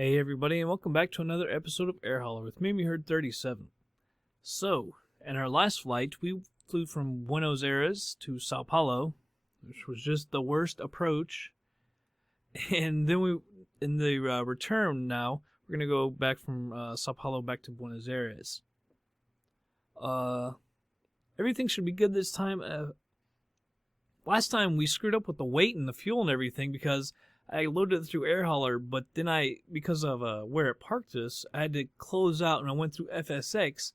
Hey everybody, and welcome back to another episode of Air Hauler with me, Herd 37. So, in our last flight, we flew from Buenos Aires to Sao Paulo, which was just the worst approach. And then in the return now, we're going to go back from Sao Paulo back to Buenos Aires. Everything should be good this time. Last time we screwed up with the weight and the fuel and everything because I loaded it through Air Hauler, but then because of where it parked us, I had to close out and I went through FSX.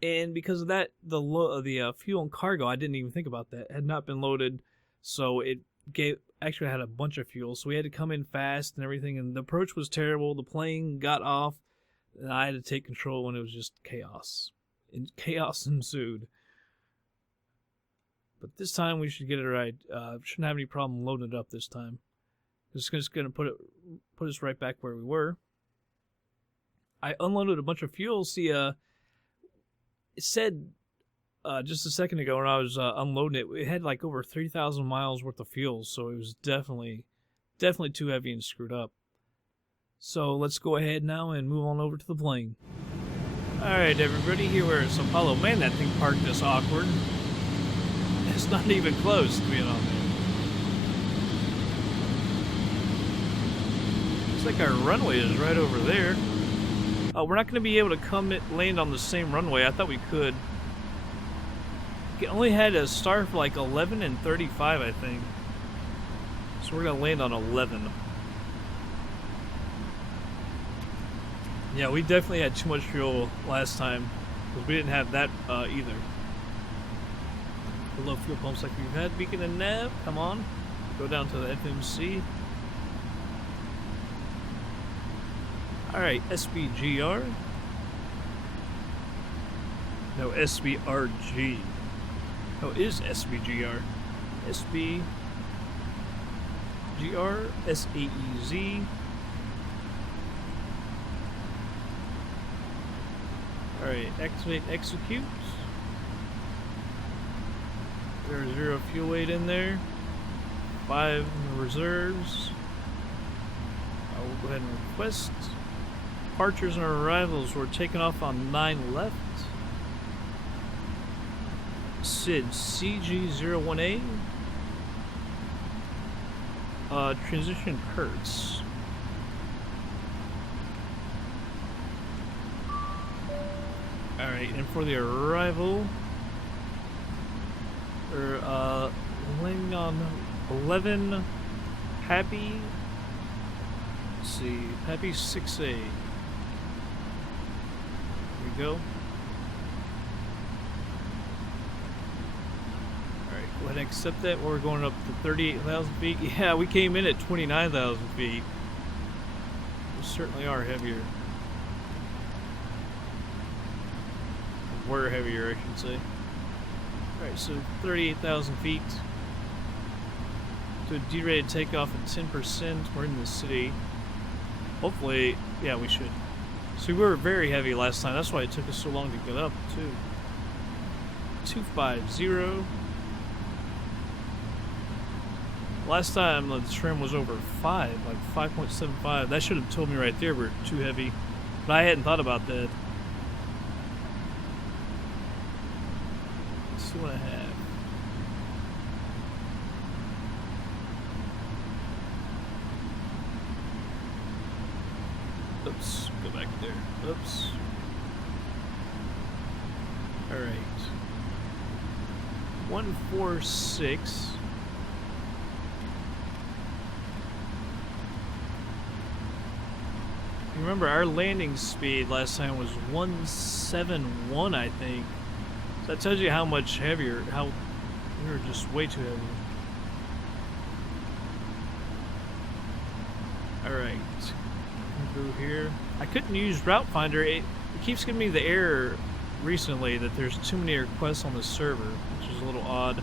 And because of that, the fuel and cargo, I didn't even think about that, had not been loaded. So it actually had a bunch of fuel. So we had to come in fast and everything. And the approach was terrible. The plane got off and I had to take control and it was just chaos. And chaos ensued. But this time we should get it right. Shouldn't have any problem loading it up this time. It's just going to put us right back where we were. I unloaded a bunch of fuel. See, it said just a second ago when I was unloading it, it had like over 3,000 miles worth of fuel, so it was definitely too heavy and screwed up. So let's go ahead now and move on over to the plane. Alright everybody, here we're at Sao Paulo. Man, that thing parked us awkward. It's not even close to being on there. Looks like our runway is right over there. We're not going to be able to land on the same runway. I thought we could. It only had a start for like 11 and 35, I think. So we're going to land on 11. Yeah, we definitely had too much fuel last time because we didn't have that either. The low fuel pumps like we've had. Beacon and nav, come on. Go down to the FMC. Alright, SBGR. No, SBRG. Oh, it is SBGR. SBGR, SAEZ. Alright, activate and execute. There's 0 fuel weight in there. 5 reserves. I will go ahead and request. Departures and arrivals, we're taking off on 9 left. SID CG01A. Transition Hertz. Alright, and for the arrival, we're landing on 11 Happy. Let's see, Happy 6A. Go. Alright, go ahead and accept that. We're going up to 38,000 feet. Yeah, we came in at 29,000 feet. We certainly are heavier. We're heavier, I should say. Alright, so 38,000 feet. Do a derated takeoff at 10%. We're in the city. Hopefully, yeah, we should. So we were very heavy last time. That's why it took us so long to get up, too. 250. Last time the trim was over 5, like 5.75. That should have told me right there we're too heavy. But I hadn't thought about that. Let's see what I have. Oops, go back there. Oops. Alright. 146. Remember, our landing speed last time was 171, I think. So that tells you how much heavier, we were just way too heavy. Alright. Through here. I couldn't use Route Finder. It keeps giving me the error recently that there's too many requests on the server, which is a little odd.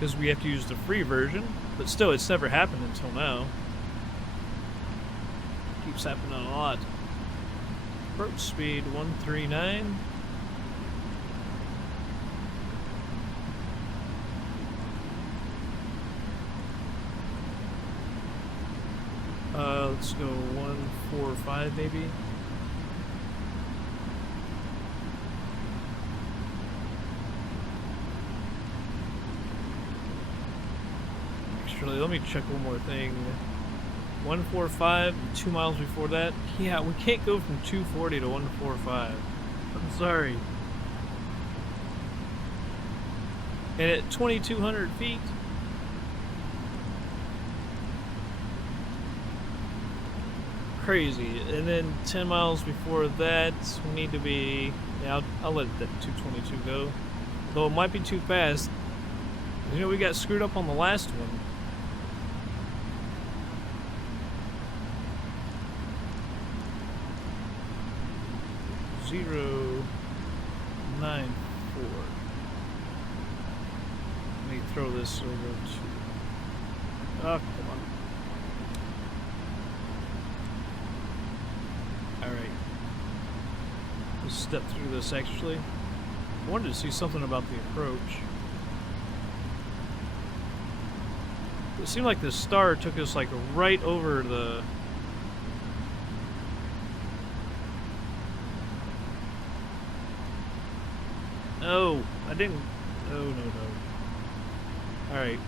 Because we have to use the free version, but still it's never happened until now. Keeps happening a lot. Approach speed 139. Let's go 145 maybe. Actually, let me check one more thing. 145, 2 miles before that. Yeah, we can't go from 240 to 145. I'm sorry. And at 2,200 feet. Crazy. And then 10 miles before that, we need to be... Yeah, I'll let that 222 go. Though it might be too fast. You know, we got screwed up on the last one. Zero 9 4. Let me throw this over to... Oh, come on. Alright. Let's step through this actually. I wanted to see something about the approach. It seemed like the star took us like right over the... No, I didn't... Oh, no. Alright.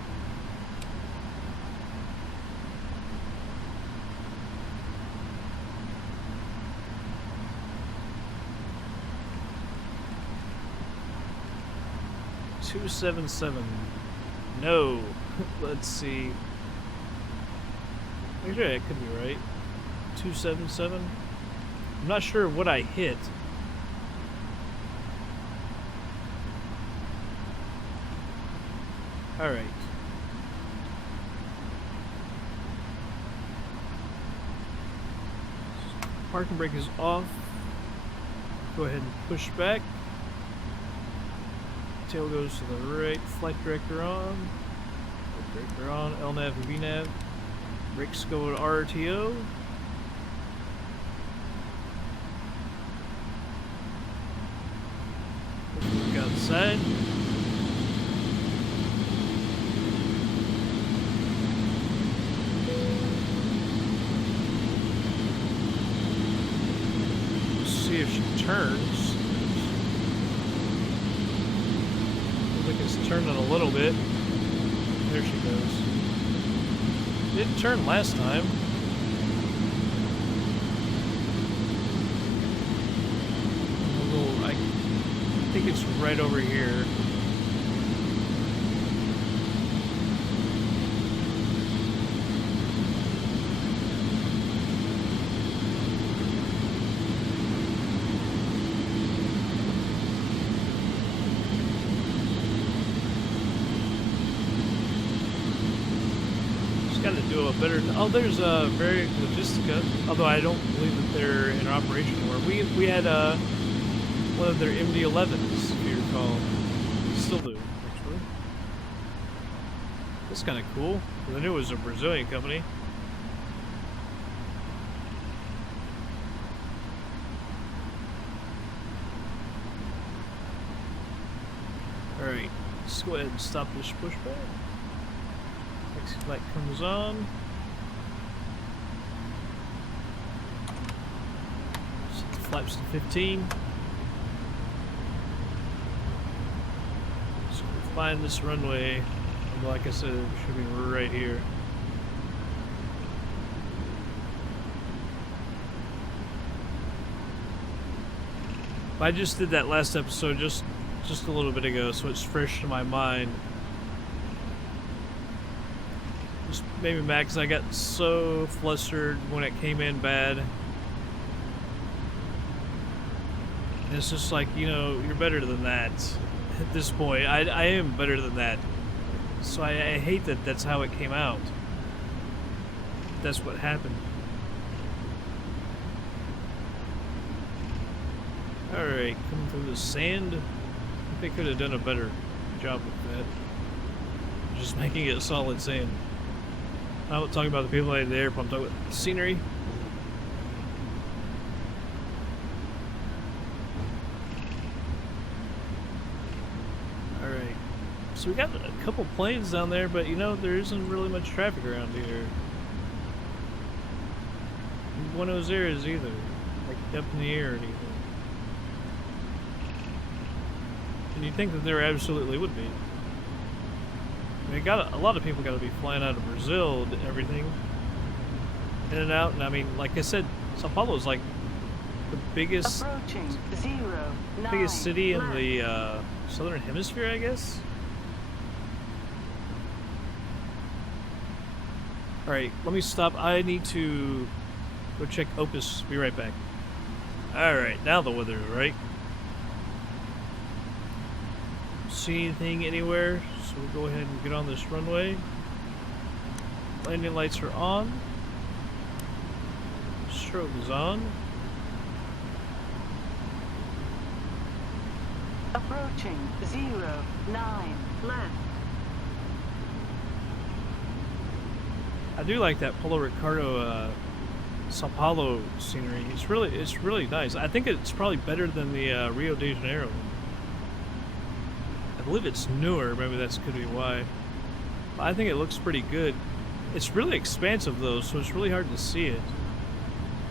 $277. No. Let's see. Actually, I could be right. 277. I'm not sure what I hit. All right. Parking brake is off. Go ahead and push back. Tail goes to the right. Flight director on. Flight director on. LNAV and VNAV. Brakes go to RTO. Look outside. See if she turns. Looks like it's turning a little bit. There she goes. Didn't turn last time. I think it's right over here. To do a better. Oh, there's a very Logistica. Although I don't believe that they're in operation anymore. We had one of their MD-11s, if you recall. Still do, actually. That's kind of cool. I knew it was a Brazilian company. All right, let's go ahead and stop this pushback. Exit light comes on. Set the flaps to 15. So we'll find this runway. Like I said, it should be right here. I just did that last episode just a little bit ago, so it's fresh to my mind. Just made me mad because I got so flustered when it came in bad. And it's just like, you know, you're better than that at this point. I am better than that. So I hate that that's how it came out. That's what happened. Alright, coming through the sand. I think they could have done a better job with that. Just making it solid sand. I'm not talking about the people at the airport, I'm talking about the scenery. Alright. So we got a couple planes down there, but you know, there isn't really much traffic around here. Buenos Aires either, like up in the air or anything. And you'd think that there absolutely would be. I mean, a lot of people got to be flying out of Brazil and everything, in and out. And I mean, like I said, Sao Paulo is like the biggest city in the southern hemisphere, I guess. All right, let me stop. I need to go check Opus. Be right back. All right, now the weather, right? See anything anywhere? So we'll go ahead and get on this runway. Landing lights are on. Strobe is on. Approaching 09 left. I do like that Polo Ricardo Sao Paulo scenery. It's really nice. I think it's probably better than the Rio de Janeiro one. I believe it's newer. Maybe that's could be why. But I think it looks pretty good. It's really expansive though, so it's really hard to see it.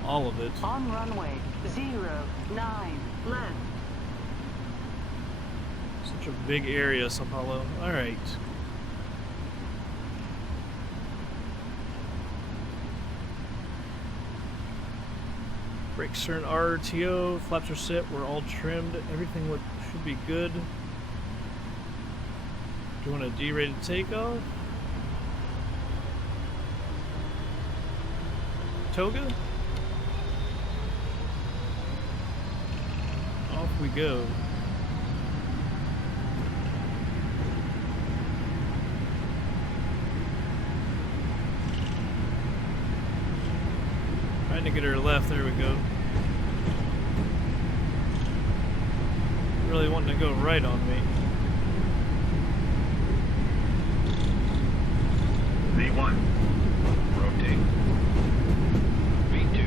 All of it. On runway 09 left. Such a big area, Sao Paulo. All right. Brakes are in RTO, flaps are set, we're all trimmed, everything should be good. Do you want a D-rated takeoff? Toga? Off we go. Trying to get her left, there we go. Really wanting to go right on me. V1. Rotate. V2.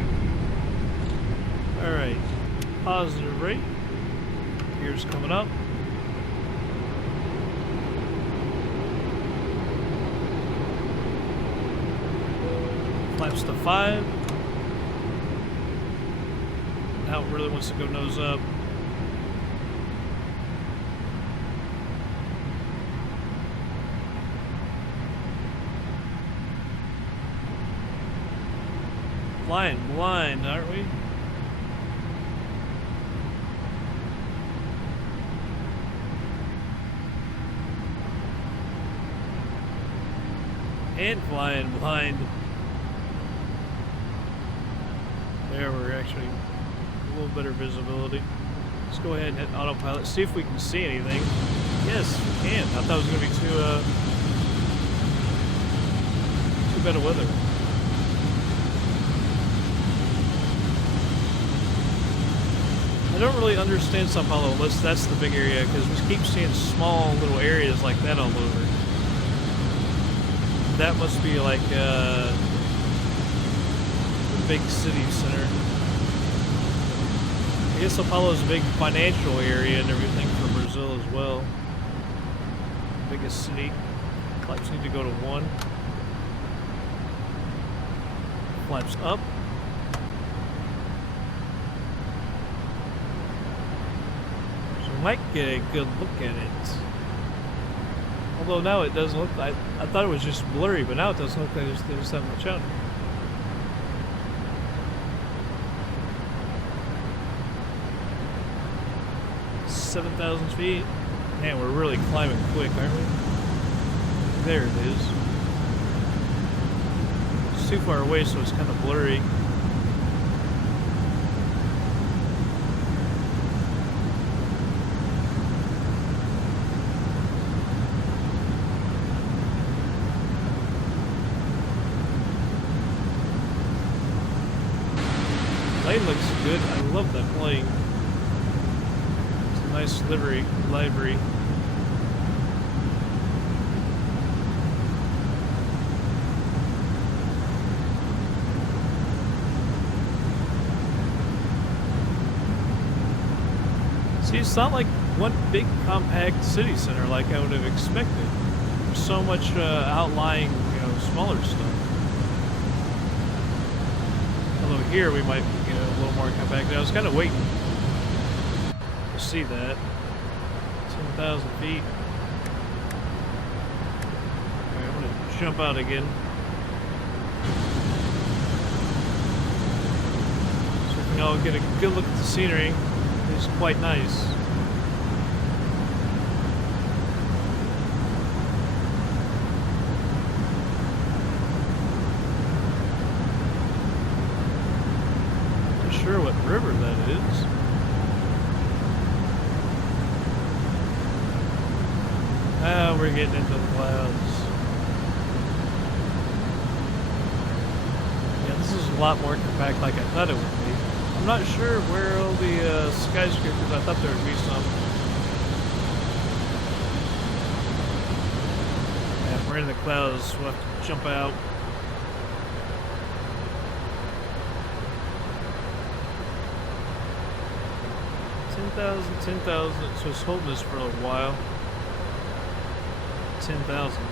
Alright. Positive rate. Gears coming up. Flaps to 5. Now it really wants to go nose up. Flying blind, aren't we? And flying blind. There, we're actually a little better visibility. Let's go ahead and hit autopilot, see if we can see anything. Yes, we can. I thought it was going to be too bad of weather. I don't really understand Sao Paulo unless that's the big area, because we keep seeing small little areas like that all over. That must be like the big city center. I guess Sao Paulo is a big financial area and everything for Brazil as well. Biggest city. Flaps need to go to 1. Flaps up. Might get a good look at it. Although now it doesn't look like, I thought it was just blurry, but now it doesn't look like there's that much out. 7,000 feet. Man, we're really climbing quick, aren't we? There it is. It's too far away, so it's kind of blurry. Plane looks good. I love that plane. It's a nice livery. See, it's not like one big compact city center like I would have expected. There's so much outlying, smaller stuff. Although here we might get a little more compact. I was kind of waiting to see that. 10,000 feet. Alright, I'm gonna jump out again. So we can all get a good look at the scenery. It's quite nice. Not sure what river that is. Ah, we're getting into the clouds. Yeah, this is a lot more compact like I thought it would be. I'm not sure where all the skyscrapers, I thought there would be some. Yeah, we're in the clouds, we'll have to jump out. $10,000, so it's holding this for a while. 10,000.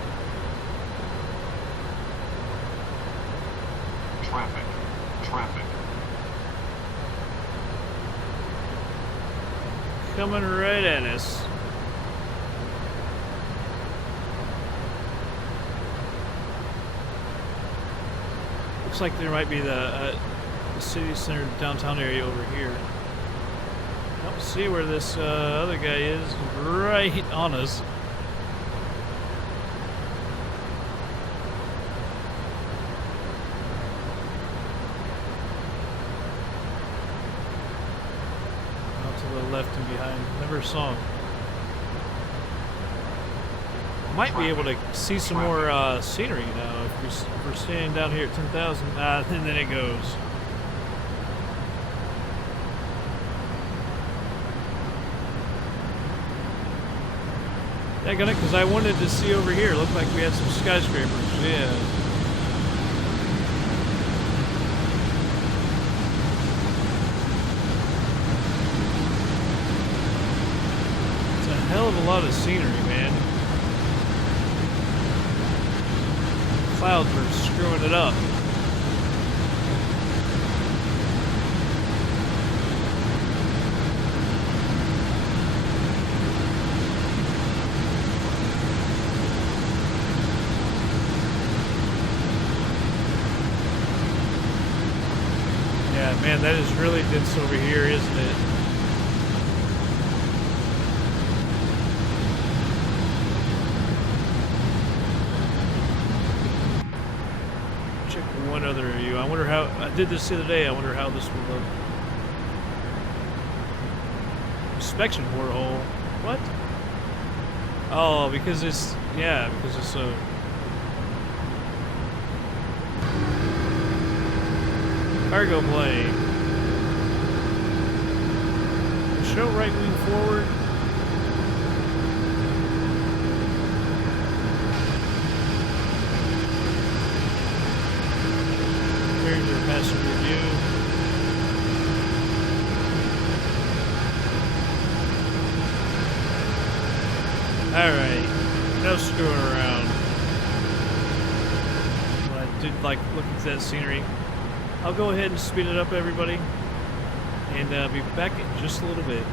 Traffic. Traffic. Coming right at us. Looks like there might be the city center downtown area over here. I don't see where this other guy is. Right on us. Left and behind. Never saw him. Might be able to see some more scenery now if we're standing down here at 10,000. And then it goes. Yeah, got it, because I wanted to see over here. Looked like we had some skyscrapers. Yeah. Hell of a lot of scenery, man. Clouds are screwing it up. Yeah, man, that is really dense over here, isn't it? One other view. I wonder how I did this the other day. I wonder how this will look. Inspection borehole. What? Oh, because it's because it's so. Cargo plane. Show right wing forward. Passenger view. Alright, no screwing around. Well, I did like looking at that scenery. I'll go ahead and speed it up, everybody, and be back in just a little bit.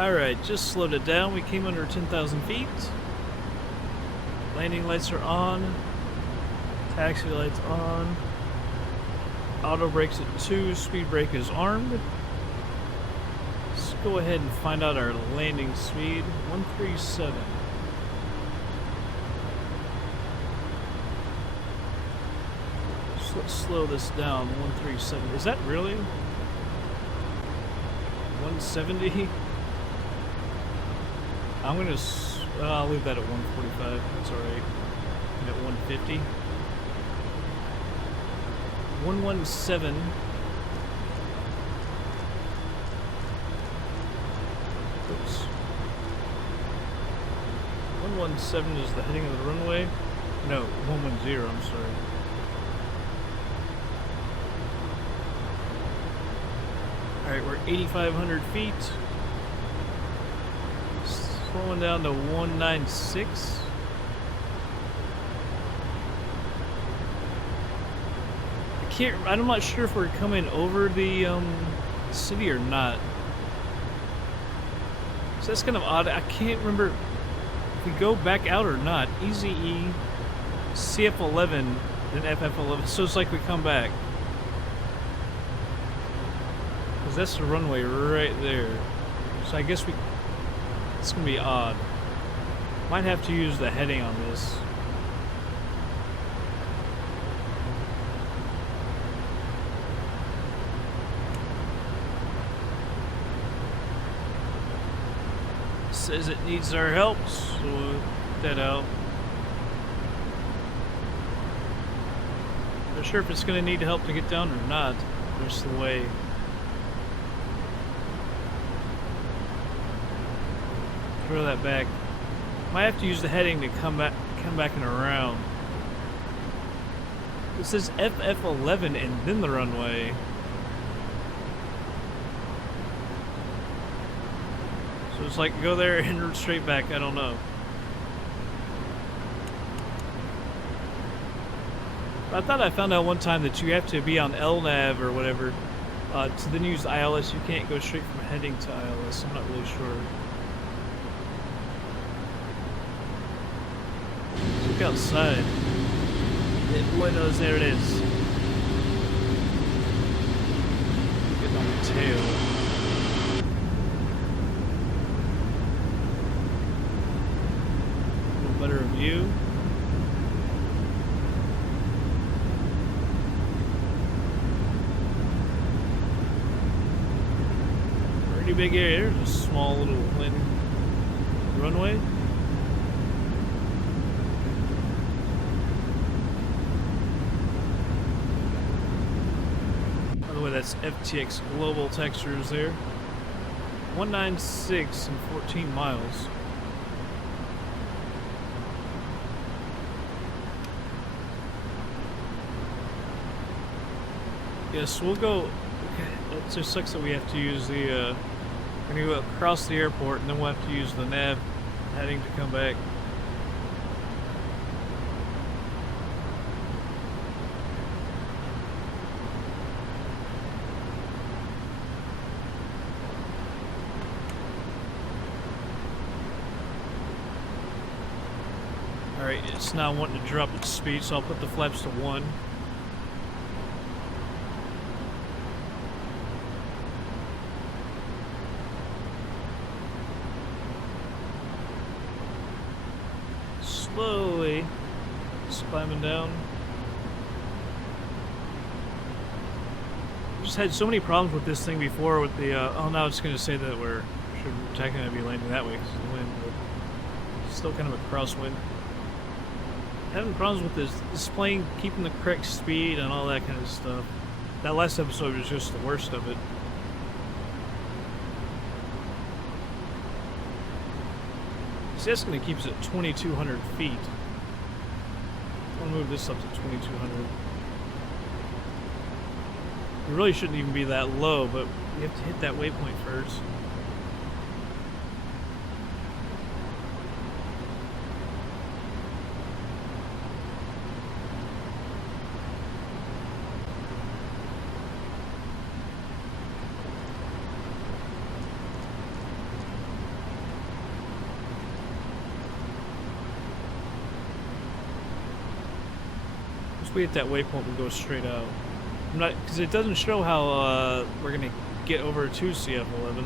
Alright, just slowed it down. We came under 10,000 feet. Landing lights are on. Taxi lights on. Auto brakes at 2. Speed brake is armed. Let's go ahead and find out our landing speed. 137. So let's slow this down. 137. Is that really? 170? I'm gonna. I'll leave that at 145. That's alright. I'm at 150. 117. Oops. 117 is the heading of the runway. No, 110. I'm sorry. Alright, we're 8,500 feet. Slowing down to 196. I'm not sure if we're coming over the city or not. So that's kind of odd. I can't remember if we go back out or not. EZE, CF11, then FF11. So it's like we come back. Because that's the runway right there. So I guess it's going to be odd. Might have to use the heading on this. Says it needs our help, so we'll get that out. Not sure if it's going to need help to get down or not. There's the way. Throw that back. Might have to use the heading to come back and around. It says FF11 and then the runway. So it's like go there and straight back. I don't know. I thought I found out one time that you have to be on LNAV or whatever to then use ILS. You can't go straight from heading to ILS. I'm not really sure. Look outside. Buenos Aires. Getting on the tail. A little better view. Pretty big area. There's a small little runway. That's FTX Global textures there. 196 and 14 miles. Yes, we'll go. Okay, it just sucks that we have to use the. We're gonna go across the airport, and then we'll have to use the nav heading to come back. Alright, it's now wanting to drop its speed, so I'll put the flaps to 1. Slowly, just climbing down. Just had so many problems with this thing before with the, oh, now it's going to say that we're technically going to be landing that way because of the wind, but it's still kind of a crosswind. Having problems with this plane keeping the correct speed and all that kind of stuff. That last episode was just the worst of it. See, that's going to keep us at 2,200 feet. I want to move this up to 2,200. We really shouldn't even be that low, but we have to hit that waypoint first. Once we hit that waypoint, we go straight out. I'm not, because it doesn't show how we're gonna get over to CF11.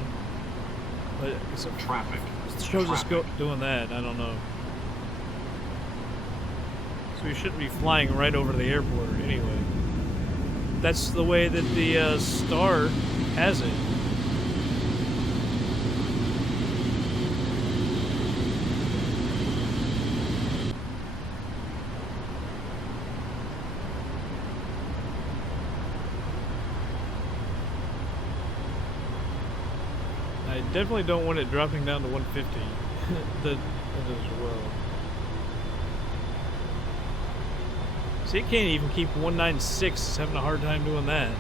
But it's Traffic. it shows us doing that. I don't know. So we shouldn't be flying right over the airport anyway. That's the way that the star has it. I definitely don't want it dropping down to 150. that as well. See, it can't even keep 196. It's having a hard time doing that.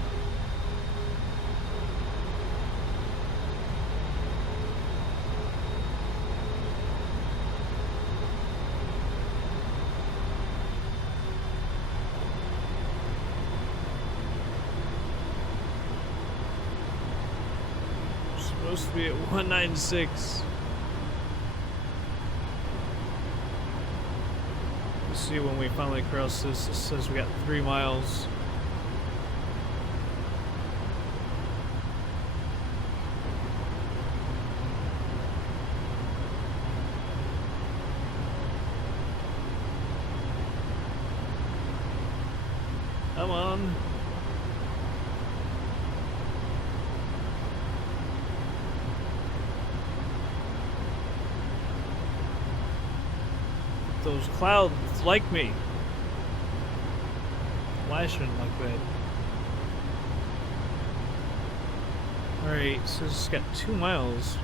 Supposed to be at 196. Let's see when we finally cross this. It says we got 3 miles. Come on. Those clouds like me. Flashing like that. Alright, so it's got 2 miles.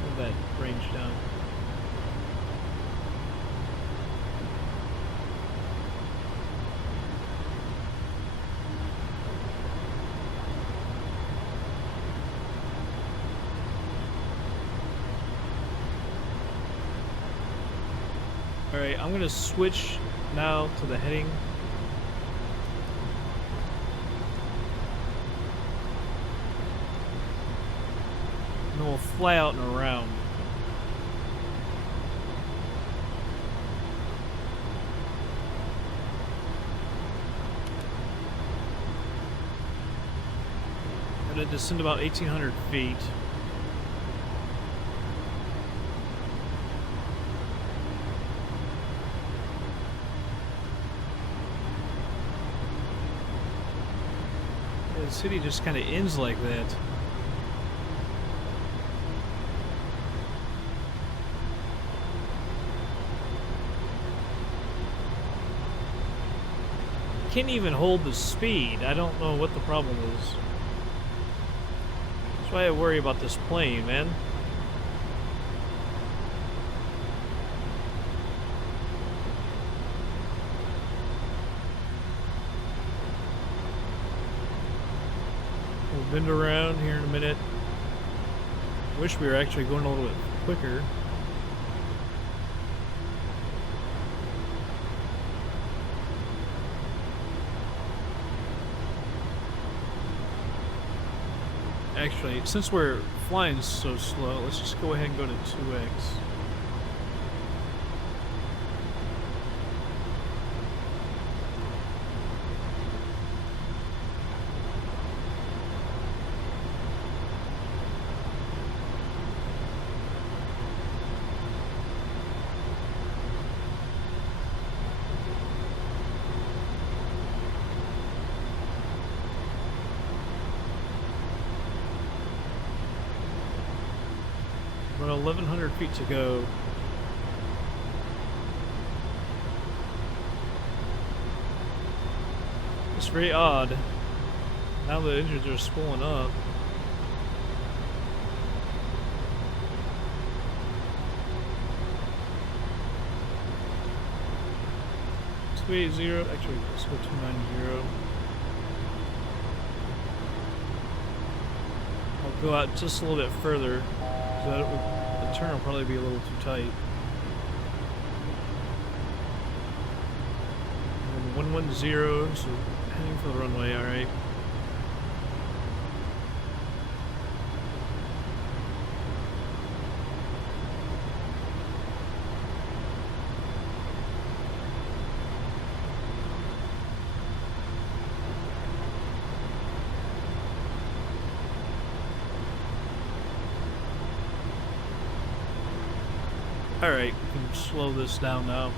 Hold that range down. Alright, I'm gonna switch now to the heading. And then we'll fly out and around. I'm gonna descend about 1,800 feet. The city just kind of ends like that. Can't even hold the speed. I don't know what the problem is. That's why I worry about this plane, man. Bend around here in a minute. Wish we were actually going a little bit quicker. Actually, since we're flying so slow, let's just go ahead and go to 2x. About 1,100 feet to go. It's very odd. Now the engines are spooling up. Actually, let's go 290. I'll go out just a little bit further. The turn will probably be a little too tight. And 110, so heading for the runway, alright. Alright, we can slow this down now.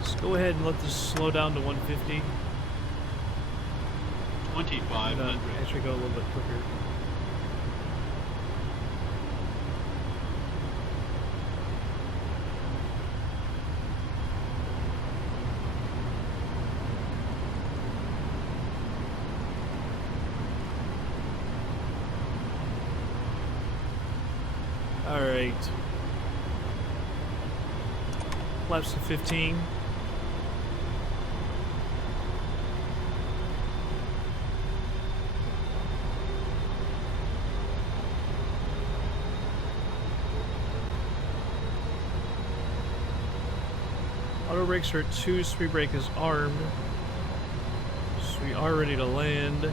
Let's go ahead and let this slow down to 150. 2500. Actually go a little bit quicker. Alright. Flaps to 15. Auto brakes are at 2, speed brake is armed. So we are ready to land.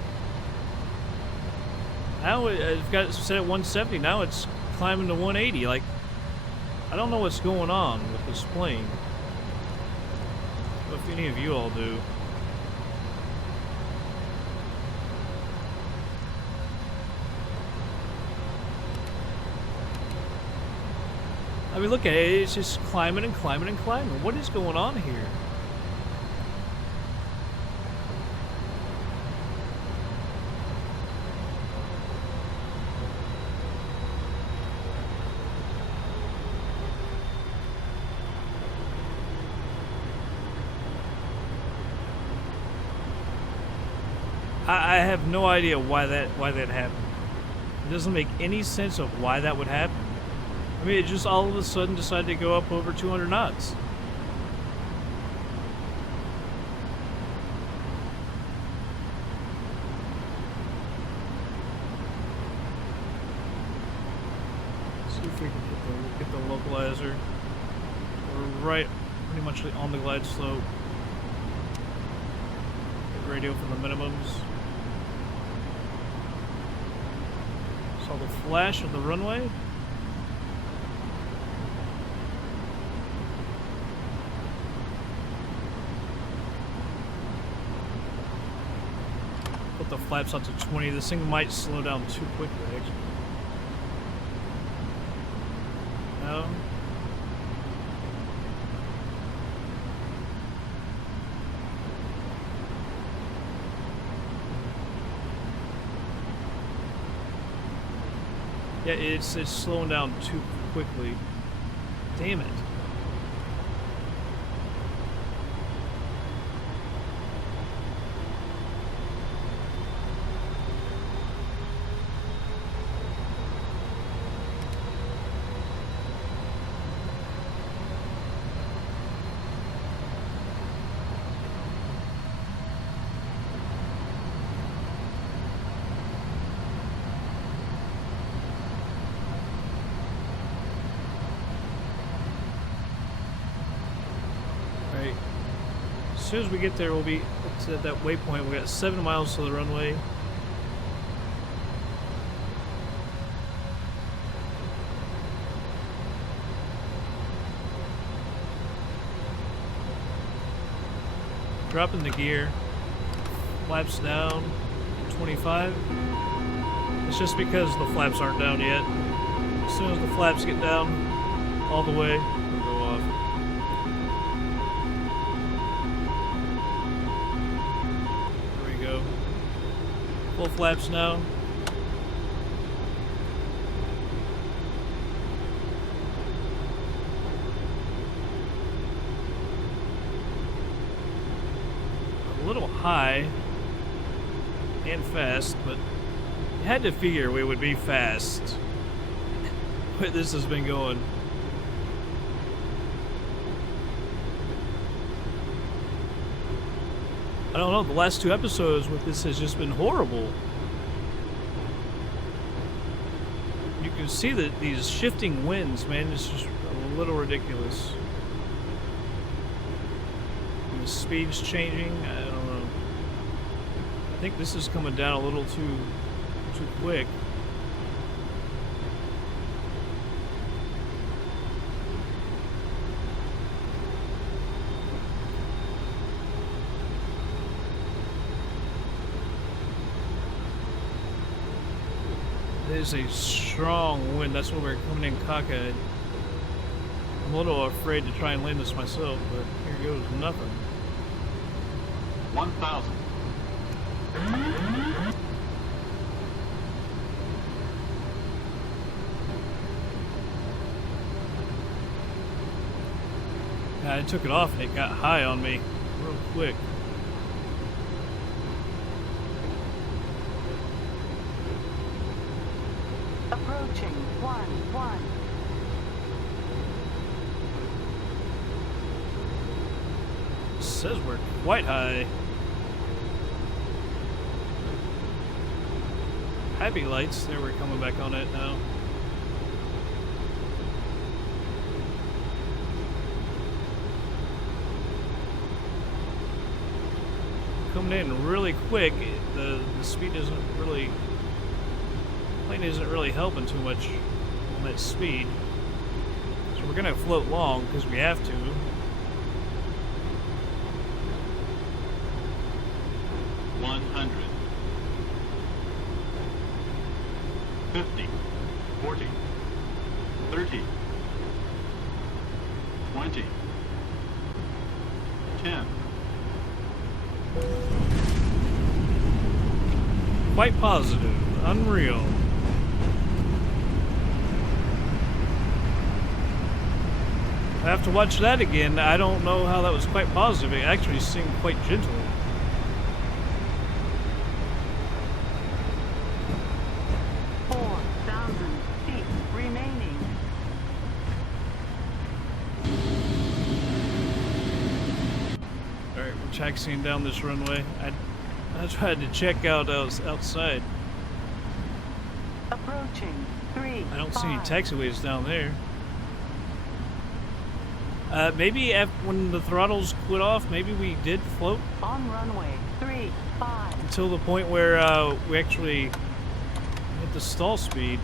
Now I've got it set at 170, now it's climbing to 180. Like, I don't know what's going on with this plane. I don't know if any of you all do. I mean, look at it, it's just climbing and climbing and climbing. What is going on here? I have no idea why that happened. It doesn't make any sense of why that would happen. I mean, it just all of a sudden decided to go up over 200 knots. Let's see if we can get the localizer. We're right pretty much on the glide slope. Get radio for the minimums. Saw the flash of the runway. Put the flaps out to 20. This thing might slow down too quickly, actually. No. Yeah, it's slowing down too quickly. Damn it. As soon as we get there, we'll be at that waypoint. We got 7 miles to the runway. Dropping the gear. Flaps down. 25. It's just because the flaps aren't down yet. As soon as the flaps get down all the way, we'll go off. Full flaps now. A little high and fast, but you had to figure we would be fast. But this has been going. I don't know, the last 2 episodes with this has just been horrible. You can see that these shifting winds, man, it's just a little ridiculous. And the speed's changing, I don't know. I think this is coming down a little too quick. It is a strong wind. That's why we're coming in cockeyed. I'm a little afraid to try and land this myself, but here goes nothing. 1,000. I took it off and it got high on me real quick. Approaching 1-1. It says we're quite high. Happy lights. There, we're coming back on it now. Coming in really quick. The speed isn't really, plane isn't really helping too much on that speed. So we're gonna float long because we have to. $100. 50, 40, 30, 20, 10. Quite positive. Unreal. I have to watch that again. I don't know how that was quite positive. It actually seemed quite gentle. Taxiing down this runway. I tried to check out outside. Approaching 3. I don't see any taxiways down there. Maybe when the throttles quit off, maybe we did float On runway 35. until the point where we actually hit the stall speed.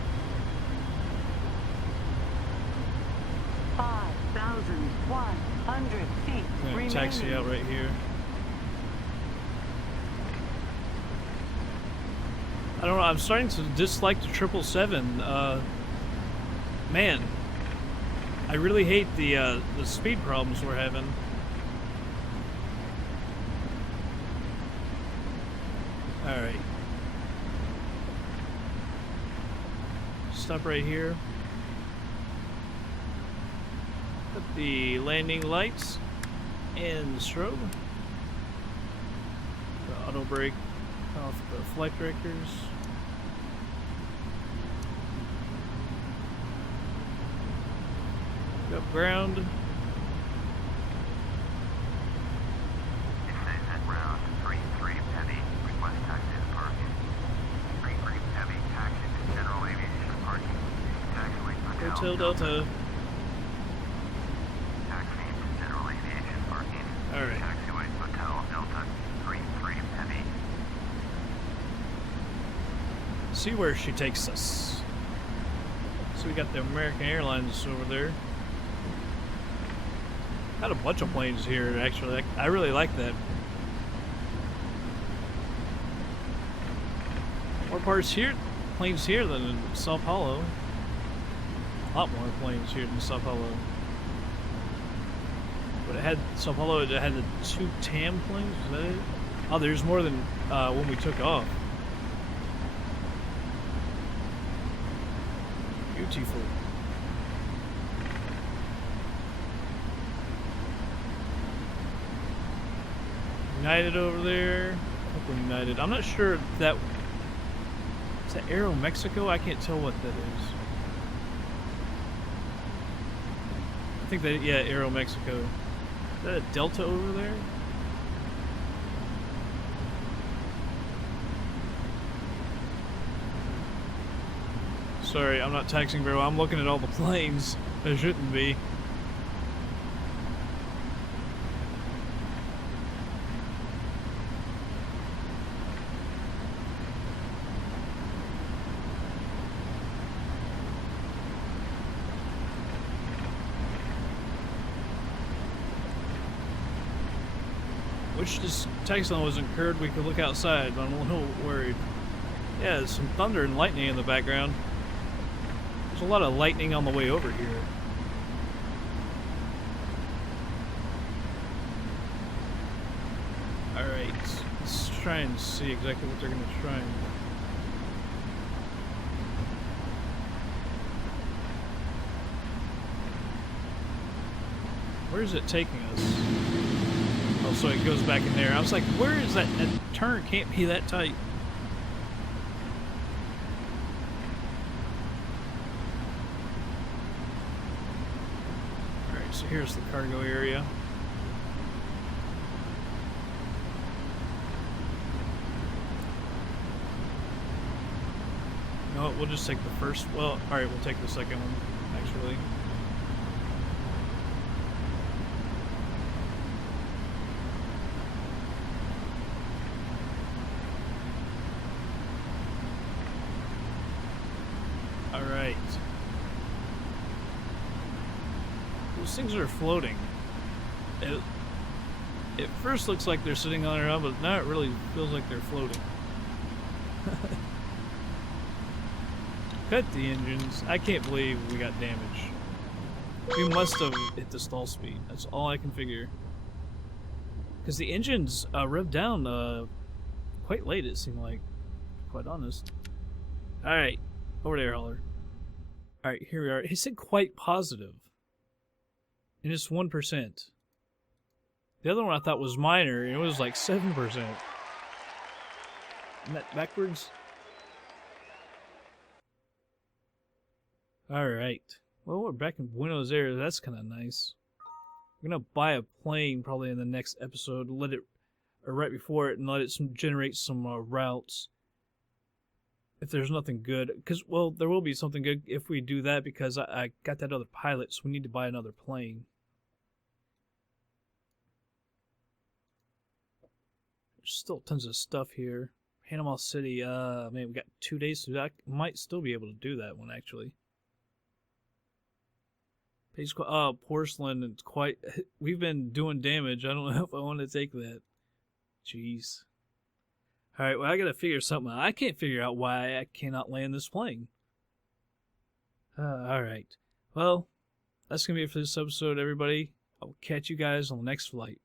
5,100 feet. I'm gonna taxi out right here. I don't know, I'm starting to dislike the 777. Man, I really hate the speed problems we're having. Alright. Stop right here. Put the landing lights and strobe. The auto brake off the flight directors. Up ground. EZDok ground 33 heavy. Request taxi to parking. 33 heavy taxi to general aviation parking. Taxiway Hotel Delta. Taxi to general aviation parking. Alright. Taxiway Hotel Delta 33 heavy. See where she takes us. So we got the American Airlines over there. Got a bunch of planes here, actually. I really like that. More parts here, planes here than in Sao Paulo. A lot more planes here than Sao Paulo. But it had Sao Paulo. It had the 2 TAM planes. Is that it? Oh, there's more than when we took off. Beautiful. United over there. Couple United. I'm not sure if that is that Aero Mexico. I can't tell what that is. I think that, yeah, Aero Mexico. Is that a Delta over there? Sorry, I'm not taxiing very well. I'm looking at all the planes. There shouldn't be. Wish this taxi line wasn't curved. We could look outside, but I'm a little worried. Yeah, there's some thunder and lightning in the background. There's a lot of lightning on the way over here. Alright, let's try and see exactly what they're going to try and... Where is it taking us? Oh, so it goes back in there. I was like, where is that? That turn can't be that tight. Alright, so here's the cargo area. No, we'll just take the first. Well, alright, we'll take the second one, actually. Alright. Those things are floating. It first looks like they're sitting on their own, but now it really feels like they're floating. Cut the engines. I can't believe we got damage. We must have hit the stall speed. That's all I can figure. Because the engines revved down quite late, it seemed like. Quite honest. Alright. Over there, Holler. Alright, here we are. It said quite positive. And it's 1%. The other one I thought was minor, and it was like 7%. Isn't that backwards? Alright. Well, we're back in Buenos Aires. That's kind of nice. I'm going to buy a plane probably in the next episode. Let it, or right before it, and let it generate some routes. If there's nothing good. Because, well, there will be something good if we do that, because I got that other pilot, so we need to buy another plane. There's still tons of stuff here. Panama City, man, we got 2 days to do that. I might still be able to do that one, actually. Page, porcelain, it's quite... We've been doing damage. I don't know if I want to take that. Jeez. Alright, well, I gotta figure something out. I can't figure out why I cannot land this plane. Alright. Well, that's gonna be it for this episode, everybody. I will catch you guys on the next flight.